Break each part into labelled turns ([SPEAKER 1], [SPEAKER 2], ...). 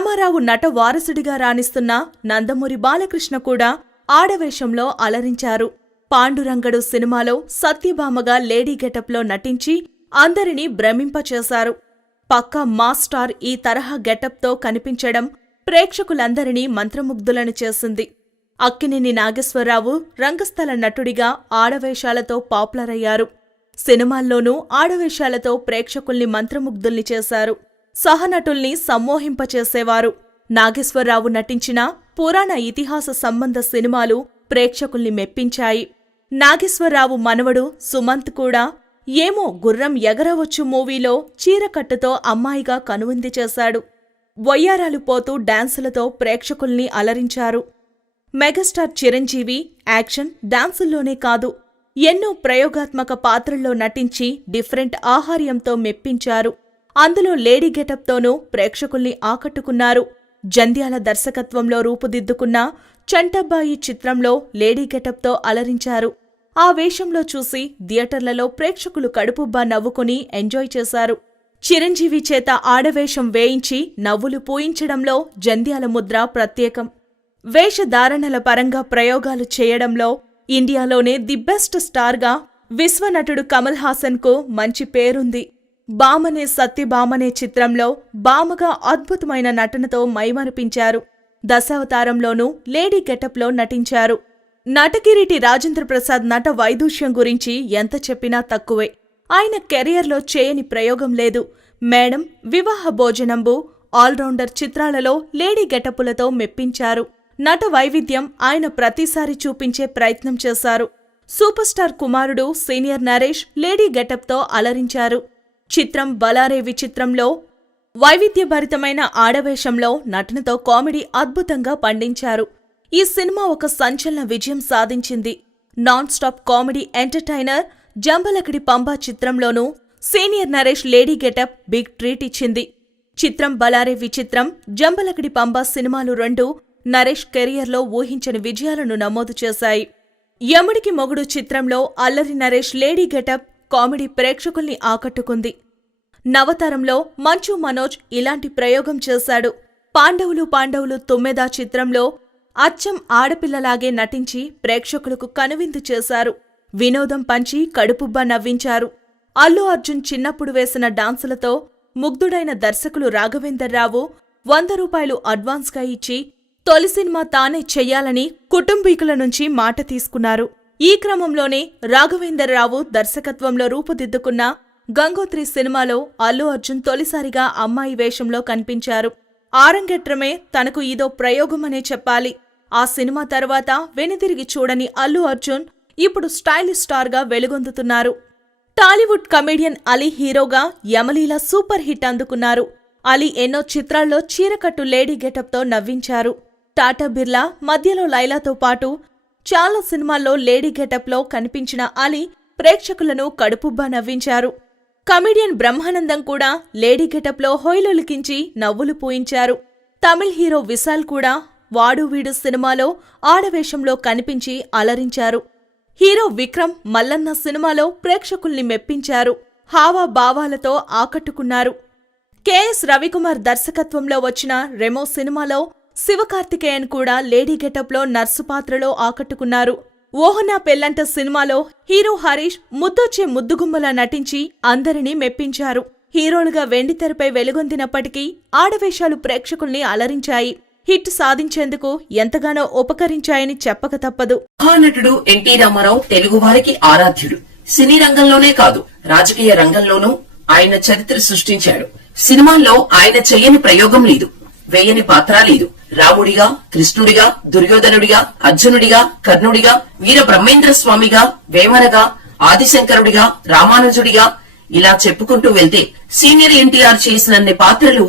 [SPEAKER 1] రామారావు నట వారసుడిగా రాణిస్తున్న నందమూరి బాలకృష్ణ కూడా ఆడవేషంలో అలరించారు. పాండురంగడు సినిమాలో సత్యభామగా లేడీ గెటప్లో నటించి అందరినీ భ్రమింపచేశారు. పక్కా మాస్టార్ స్టార్ ఈ తరహా గెటప్తో కనిపించడం ప్రేక్షకులందరినీ మంత్రముగ్ధులను చేసింది. అక్కినేని నాగేశ్వరరావు రంగస్థల నటుడిగా ఆడవేషాలతో పాపులర్ అయ్యారు సినిమాల్లోనూ ఆడవేషాలతో ప్రేక్షకుల్ని మంత్రముగ్ధుల్ని చేశారు. సహనటుల్ని సమ్మోహింపచేసేవారు. నాగేశ్వరరావు నటించిన పురాణ ఇతిహాస సంబంధ సినిమాలు ప్రేక్షకుల్ని మెప్పించాయి. నాగేశ్వరరావు మనవడు సుమంత్ కూడా ఏమో గుర్రం ఎగరవచ్చు మూవీలో చీరకట్టుతో అమ్మాయిగా కనువింది చేశాడు. వయ్యారాలు పోతూ డాన్సులతో ప్రేక్షకుల్ని అలరించారు. మెగాస్టార్ చిరంజీవి యాక్షన్ డాన్సుల్లోనే కాదు ఎన్నో ప్రయోగాత్మక పాత్రల్లో నటించి డిఫరెంట్ ఆహార్యంతో మెప్పించారు. అందులో లేడీ గెటప్తోనూ ప్రేక్షకుల్ని ఆకట్టుకున్నారు. జంధ్యాల దర్శకత్వంలో రూపుదిద్దుకున్న చంటబ్బాయి చిత్రంలో లేడీ గెటప్తో అలరించారు. ఆ వేషంలో చూసి థియేటర్లలో ప్రేక్షకులు కడుపుబ్బా నవ్వుకుని ఎంజాయ్ చేశారు. చిరంజీవి చేత ఆడవేషం వేయించి నవ్వులు పూయించడంలో జంధ్యాల ముద్ర ప్రత్యేకం. వేషధారణల పరంగా ప్రయోగాలు చేయడంలో ఇండియాలోనే ది బెస్ట్ స్టార్గా విశ్వనటుడు కమల్ హాసన్కు మంచి పేరుంది. బామనే సత్యభామనే చిత్రంలో బామగా అద్భుతమైన నటనతో మైమరిపించారు. దశావతారంలోనూ లేడీ గెటప్లో నటించారు. నటకిరీటి రాజేంద్ర ప్రసాద్ నట వైదూష్యం గురించి ఎంత చెప్పినా తక్కువే. ఆయన కెరియర్లో చేయని ప్రయోగం లేదు. మేడం వివాహ భోజనంబు ఆల్రౌండర్ చిత్రాలలో లేడీ గెటపులతో మెప్పించారు. నట వైవిధ్యం ఆయన ప్రతిసారి చూపించే ప్రయత్నం చేశారు. సూపర్ స్టార్ కుమారుడు సీనియర్ నరేష్ లేడీ గెటప్తో అలరించారు. చిత్రం బలారే విచిత్రంలో వైవిధ్యభరితమైన ఆడవేషంలో నటనతో కామెడీ అద్భుతంగా పండించారు. ఈ సినిమా ఒక సంచలన విజయం సాధించింది. Non stop comedy entertainer Jambalakadi Pamba చిత్రంలోనూ senior Naresh lady getup big treat ఇచ్చింది. చిత్రం బలారే విచిత్రం జంబలకడి పంబా సినిమాలు రెండు నరేష్ కెరియర్లో ఊహించని విజయాలను నమోదు చేశాయి. యముడికి మొగుడు చిత్రంలో Allari Naresh lady getup comedy ప్రేక్షకుల్ని ఆకట్టుకుంది. నవతరంలో మంచు మనోజ్ ఇలాంటి ప్రయోగం చేశాడు. పాండవులు పాండవులు తుమ్మెదా చిత్రంలో అచ్చం ఆడపిల్లలాగే నటించి ప్రేక్షకులకు కనువిందు చేశారు. వినోదం పంచి కడుపుబ్బా నవ్వించారు. అల్లు అర్జున్ చిన్నప్పుడు వేసిన డాన్సులతో ముగ్ధుడైన దర్శకులు రాఘవేందర్రావు వంద రూపాయలు అడ్వాన్స్గా ఇచ్చి తొలి సినిమా తానే చెయ్యాలని కుటుంబీకుల నుంచి మాట తీసుకున్నారు. ఈ క్రమంలోనే రాఘవేంద్రరావు దర్శకత్వంలో రూపుదిద్దుకున్న గంగోత్రి సినిమాలో అల్లు అర్జున్ తొలిసారిగా అమ్మాయి వేషంలో కనిపించారు. ఆరంగేట్రమే తనకు ఇదో ప్రయోగమనే చెప్పాలి. ఆ సినిమా తర్వాత వెనుదిరిగి చూడని అల్లు అర్జున్ ఇప్పుడు స్టైలిష్ స్టార్గా వెలుగొందుతున్నారు. టాలీవుడ్ కమెడియన్ అలీ హీరోగా యమలీల సూపర్ హిట్ అందుకున్నారు. అలీ ఎన్నో చిత్రాల్లో చీరకట్టు లేడీ గెటప్తో నవ్వించారు. టాటా బిర్లా మధ్యలో లైలాతో పాటు చాలా సినిమాల్లో లేడీ గెటప్లో కనిపించిన అలీ ప్రేక్షకులను కడుపుబ్బా నవ్వించారు. కమెడియన్ బ్రహ్మానందం కూడా లేడీ గెటప్లో హొయలులికించి నవ్వులు పూయించారు. తమిళ్ హీరో విశాల్ కూడా వాడు వీడు సినిమాలో ఆడవేషంలో కనిపించి అలరించారు. హీరో విక్రమ్ మల్లన్న సినిమాలో ప్రేక్షకుల్ని మెప్పించారు. హావా భావాలతో ఆకట్టుకున్నారు. కెఎస్ రవికుమార్ దర్శకత్వంలో వచ్చిన రెమో సినిమాలో శివకార్తికేయన్ కూడా లేడీ గెటప్లో నర్సు పాత్రలో ఆకట్టుకున్నారు. ఓహనా పెల్లంట సినిమాలో హీరో హరీష్ ముద్దొచ్చే ముద్దుగుమ్మలా నటించి అందరినీ మెప్పించారు. హీరోలుగా వెండితెరపై వెలుగొందినప్పటికీ ఆడవేషాలు ప్రేక్షకుల్ని అలరించాయి. హిట్ సాధించేందుకు ఎంతగానో ఉపకరించాయని చెప్పక తప్పదు.
[SPEAKER 2] మహానటుడు ఎన్టీ రామారావు తెలుగు వారికి ఆరాధ్యుడు. సినీ రంగంలోనే కాదు రాజకీయ రంగంలోనూ ఆయన చరిత్ర సృష్టించాడు. సినిమాల్లో ఆయన చెయ్యని ప్రయోగం లేదు. వేయని పాత్ర లేదు. రాముడిగా కృష్ణుడిగా దుర్యోధనుడిగా అర్జునుడిగా కర్ణుడిగా వీర బ్రహ్మేంద్ర స్వామిగా వేమనగా ఆదిశంకరుడిగా రామానుజుడిగా ఇలా చెప్పుకుంటూ వెళ్తే సీనియర్ ఎన్టీఆర్ చేసినన్ని పాత్రలు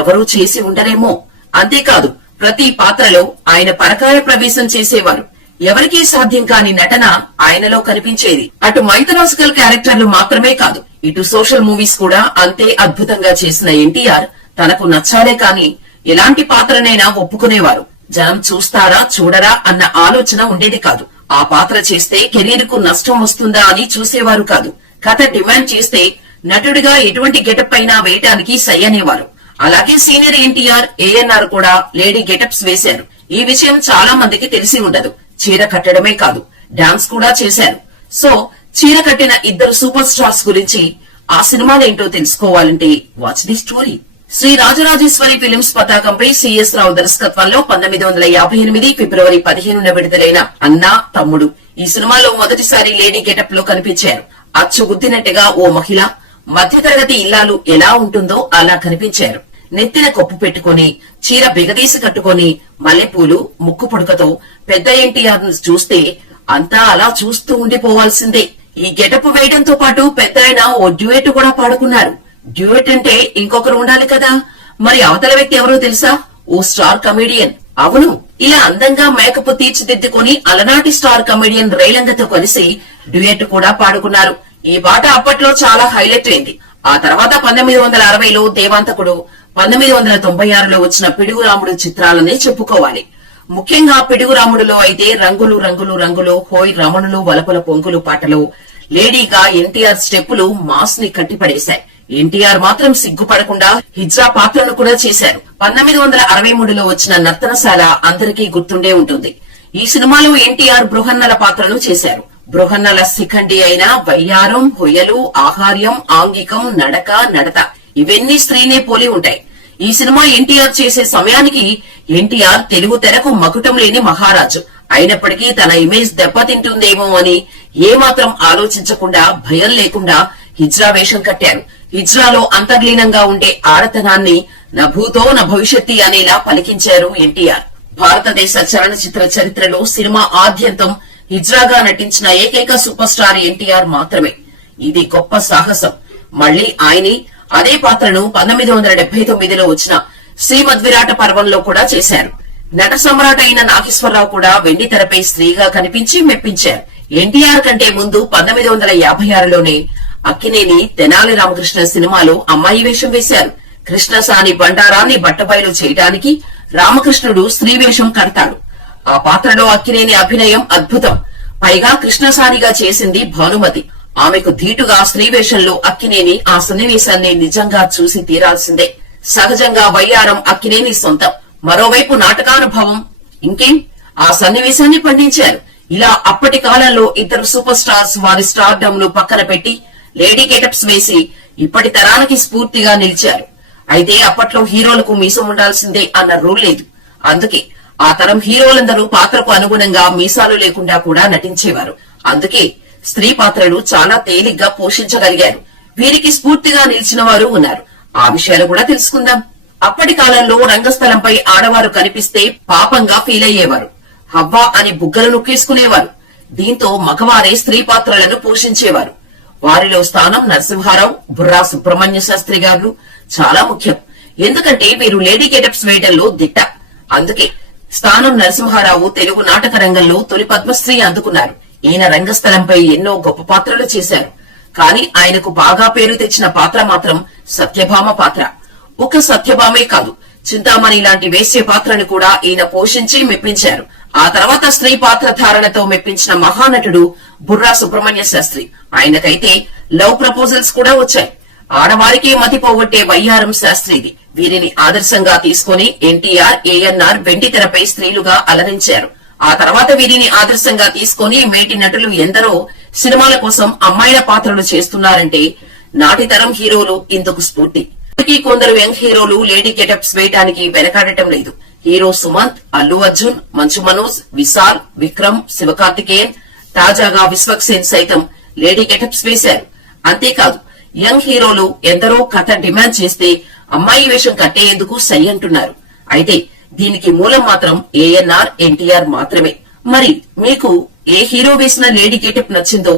[SPEAKER 2] ఎవరూ చేసి ఉండరేమో. అంతేకాదు ప్రతి పాత్రలో ఆయన పరకాయ ప్రవేశం చేసేవారు. ఎవరికీ సాధ్యం కాని నటన ఆయనలో కనిపించేది. అటు మైథలాజికల్ క్యారెక్టర్లు మాత్రమే కాదు ఇటు సోషల్ మూవీస్ కూడా అంతే అద్భుతంగా చేసిన ఎన్టీఆర్ తనకు నచ్చాలే కాని ఎలాంటి పాత్రనైనా ఒప్పుకునేవారు. జనం చూస్తారా చూడరా అన్న ఆలోచన ఉండేది కాదు. ఆ పాత్ర చేస్తే కెరీర్కు నష్టం వస్తుందా అని చూసేవారు కాదు. కథ డిమాండ్ చేస్తే నటుడిగా ఎటువంటి గెటప్ అయినా వేయటానికి సై అనేవారు. అలాగే సీనియర్ ఎన్టీఆర్ ఏఎన్ఆర్ కూడా లేడీ గెటప్స్ వేశారు. ఈ విషయం చాలా మందికి తెలిసి ఉండదు. చీర కట్టడమే కాదు డాన్స్ కూడా చేశారు. సో చీర కట్టిన ఇద్దరు సూపర్ స్టార్స్ గురించి ఆ సినిమాలేంటో తెలుసుకోవాలంటే watch the story. Sri Rajarajeshwari films పతాకంపై సిఎస్ రావు దర్శకత్వంలో పంతొమ్మిది వందల యాభై ఎనిమిది ఫిబ్రవరి పదిహేనున విడుదలైన అన్నా తమ్ముడు. ఈ సినిమాలో మొదటిసారి లేడీ గెటప్లో కనిపించారు. అచ్చుగుద్దినట్టుగా ఓ మహిళ మధ్యతరగతి ఇల్లాలు ఎలా ఉంటుందో అలా కనిపించారు. నెత్తిన కొప్పు పెట్టుకొని చీర బిగదీసి కట్టుకొని మల్లెపూలు ముక్కు పుడకతో పెద్ద ఎన్టీఆర్ను చూస్తే అంతా అలా చూస్తూ ఉండిపోవాల్సిందే. ఈ గెటప్ వేయడంతో పాటు పెద్ద ఓ డ్యూయట్ కూడా పాడుకున్నారు. డ్యూయట్ అంటే ఇంకొకరు ఉండాలి కదా. మరి అవతల వ్యక్తి ఎవరో తెలుసా? ఓ స్టార్ కమెడియన్. అవును ఇలా అందంగా మేకప్ తీర్చిదిద్దుకొని అలనాటి స్టార్ కమెడియన్ రేలంగతో కలిసి డ్యూయట్ కూడా పాడుకున్నారు. ఈ పాట అప్పట్లో చాలా హైలైట్ అయింది. ఆ తర్వాత పంతొమ్మిది వందల అరవైలో దేవాంతకుడు పంతొమ్మిది వందల తొంభై ఆరులో వచ్చిన పిడుగు రాముడు చిత్రాలనే చెప్పుకోవాలి. ముఖ్యంగా పిడుగు రాముడులో అయితే రంగులు రంగులు రంగులు హోయ్ రమణులు వలపల పొంగులు పాటలో లేడీగా ఎన్టీఆర్ స్టెప్పులు మాస్ని కట్టిపడేశాయి. ఎన్టీఆర్ మాత్రం సిగ్గుపడకుండా హిజ్రా పాత్రను కూడా చేశారు. పంతొమ్మిది వందల అరవై మూడులో వచ్చిన నర్తనశాల అందరికీ గుర్తుండే ఉంటుంది. ఈ సినిమాలో ఎన్టీఆర్ బృహన్నల పాత్రను చేశారు. బృహన్నల శిఖండి అయిన వయ్యారం హొయలు ఆహార్యం ఆంగికం నడక నడత ఇవన్నీ స్త్రీనే పోలి ఉంటాయి. ఈ సినిమా ఎన్టీఆర్ చేసే సమయానికి ఎన్టీఆర్ తెలుగు తెరకు మకుటం లేని మహారాజు. అయినప్పటికీ తన ఇమేజ్ దెబ్బతింటుందేమో అని ఏమాత్రం ఆలోచించకుండా భయం లేకుండా హిజ్రా వేషం కట్టారు. హిజ్రాలో అంతర్లీనంగా ఉండే ఆడతనాన్ని నభూతో న భవిష్యత్తి అనేలా పలికించారు ఎన్టీఆర్. భారతదేశ చలనచిత్ర చరిత్రలో సినిమా ఆద్యంతం హిజ్రాగా నటించిన ఏకైక సూపర్ స్టార్ ఎన్టీఆర్ మాత్రమే. ఇది గొప్ప సాహసం. మళ్ళీ ఆయనే అదే పాత్రను పంతొమ్మిది వందల డెబ్బై తొమ్మిదిలో వచ్చిన శ్రీమద్విరాట పర్వంలో కూడా చేశారు. నట సమ్రాట్ అయిన నాగేశ్వరరావు కూడా వెండి తెరపై స్త్రీగా కనిపించి మెప్పించారు. ఎన్టీఆర్ కంటే ముందు పంతొమ్మిది వందల యాభై ఆరులోనే అక్కినేని తెనాలి రామకృష్ణ సినిమాలో అమ్మాయి వేషం వేశారు. కృష్ణసాని బండారాన్ని బట్టబయలు చేయడానికి రామకృష్ణుడు స్త్రీ వేషం కడతాడు. ఆ పాత్రలో అక్కినేని అభినయం అద్భుతం. పైగా కృష్ణసానిగా చేసింది భానుమతి. ఆమెకు ధీటుగా స్త్రీ వేషంలో అక్కినేని ఆ సన్నివేశాన్ని నిజంగా చూసి తీరాల్సిందే. సహజంగా వయ్యారం అక్కినేని సొంతం. మరోవైపు నాటకానుభవం. ఇంకేం? ఆ సన్నివేశాన్ని పండించారు. ఇలా అప్పటి కాలంలో ఇద్దరు సూపర్ స్టార్స్ వారి స్టార్డమ్ను పక్కన పెట్టి లేడీ గెటప్స్ వేసి ఇప్పటి తరానికి స్ఫూర్తిగా నిలిచారు. అయితే అప్పట్లో హీరోలకు మీసం ఉండాల్సిందే అన్న రూల్ లేదు. అందుకే ఆ తరం హీరోలందరూ పాత్రకు అనుగుణంగా మీసాలు లేకుండా కూడా నటించేవారు. అందుకే స్త్రీ పాత్రలు చాలా తేలిగ్గా పోషించగలిగారు. వీరికి స్ఫూర్తిగా నిలిచిన వారు ఉన్నారు. ఆ విషయాలు కూడా తెలుసుకుందాం. అప్పటి కాలంలో రంగస్థలంపై ఆడవారు కనిపిస్తే పాపంగా ఫీల్ అయ్యేవారు. హవ్వా అని బుగ్గలు నొక్కేసుకునేవారు. దీంతో మగవారే స్త్రీ పాత్రలను పోషించేవారు. వారిలో స్థానం నరసింహారావు బుర్రా సుబ్రహ్మణ్య శాస్త్రి గారు. చాలా ముఖ్యం. ఎందుకంటే వీరు లేడీ గెటప్స్ వేయడంలో దిట్ట. అందుకే స్థానం నరసింహారావు తెలుగు నాటక రంగంలో తొలి పద్మశ్రీ అందుకున్నారు. ఈయన రంగస్థలంపై ఎన్నో గొప్ప పాత్రలు చేశారు. కానీ ఆయనకు బాగా పేరు తెచ్చిన పాత్ర మాత్రం సత్యభామ పాత్ర. ఒక సత్యభామే కాదు చింతామణి లాంటి వేశ్య పాత్రను కూడా ఈయన పోషించి మెప్పించారు. ఆ తర్వాత స్త్రీ పాత్ర ధారణతో మెప్పించిన మహానటుడు బుర్రా సుబ్రహ్మణ్య శాస్త్రి. ఆయనకైతే లవ్ ప్రపోజల్స్ కూడా వచ్చాయి. ఆడవారికి మతి పోగొట్టే వయ్యారం శాస్త్రిది. వీరిని ఆదర్శంగా తీసుకుని ఎన్టీఆర్ ఏఎన్ఆర్ వెండి తెరపై స్త్రీలుగా అలరించారు. ఆ తర్వాత వీరిని ఆదర్శంగా తీసుకొని మేటి నటులు ఎందరో సినిమాల కోసం అమ్మాయిల పాత్రలు చేస్తున్నారంటే నాటి తరం హీరోలు ఇందుకు స్ఫూర్తి. ఇప్పటికీ కొందరు యంగ్ హీరోలు లేడీ గెటప్స్ వేయటానికి వెనకాడటం లేదు. హీరో సుమంత్ అల్లు అర్జున్ మంచు మనోజ్ విశాల్ విక్రమ్ శివకార్తికేయన్ తాజాగా విశ్వక్సేన్ సైతం లేడీ గెటప్స్ వేశారు. అంతేకాదు యంగ్ హీరోలు ఎందరో కథ డిమాండ్ చేస్తే అమ్మాయి వేషం కట్టేందుకు సై అంటున్నారు. అయితే దీనికి మూలం మాత్రం ఏఎన్ఆర్ ఎన్టీఆర్ మాత్రమే. మరి మీకు ఏ హీరో వేసిన లేడీ గెటప్ నచ్చిందో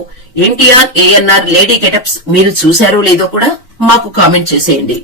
[SPEAKER 2] ఎన్టీఆర్ ఏఎన్ఆర్ లేడీ గెటప్స్ మీరు చూశారో లేదో కూడా మాకు కామెంట్ చేసేయండి.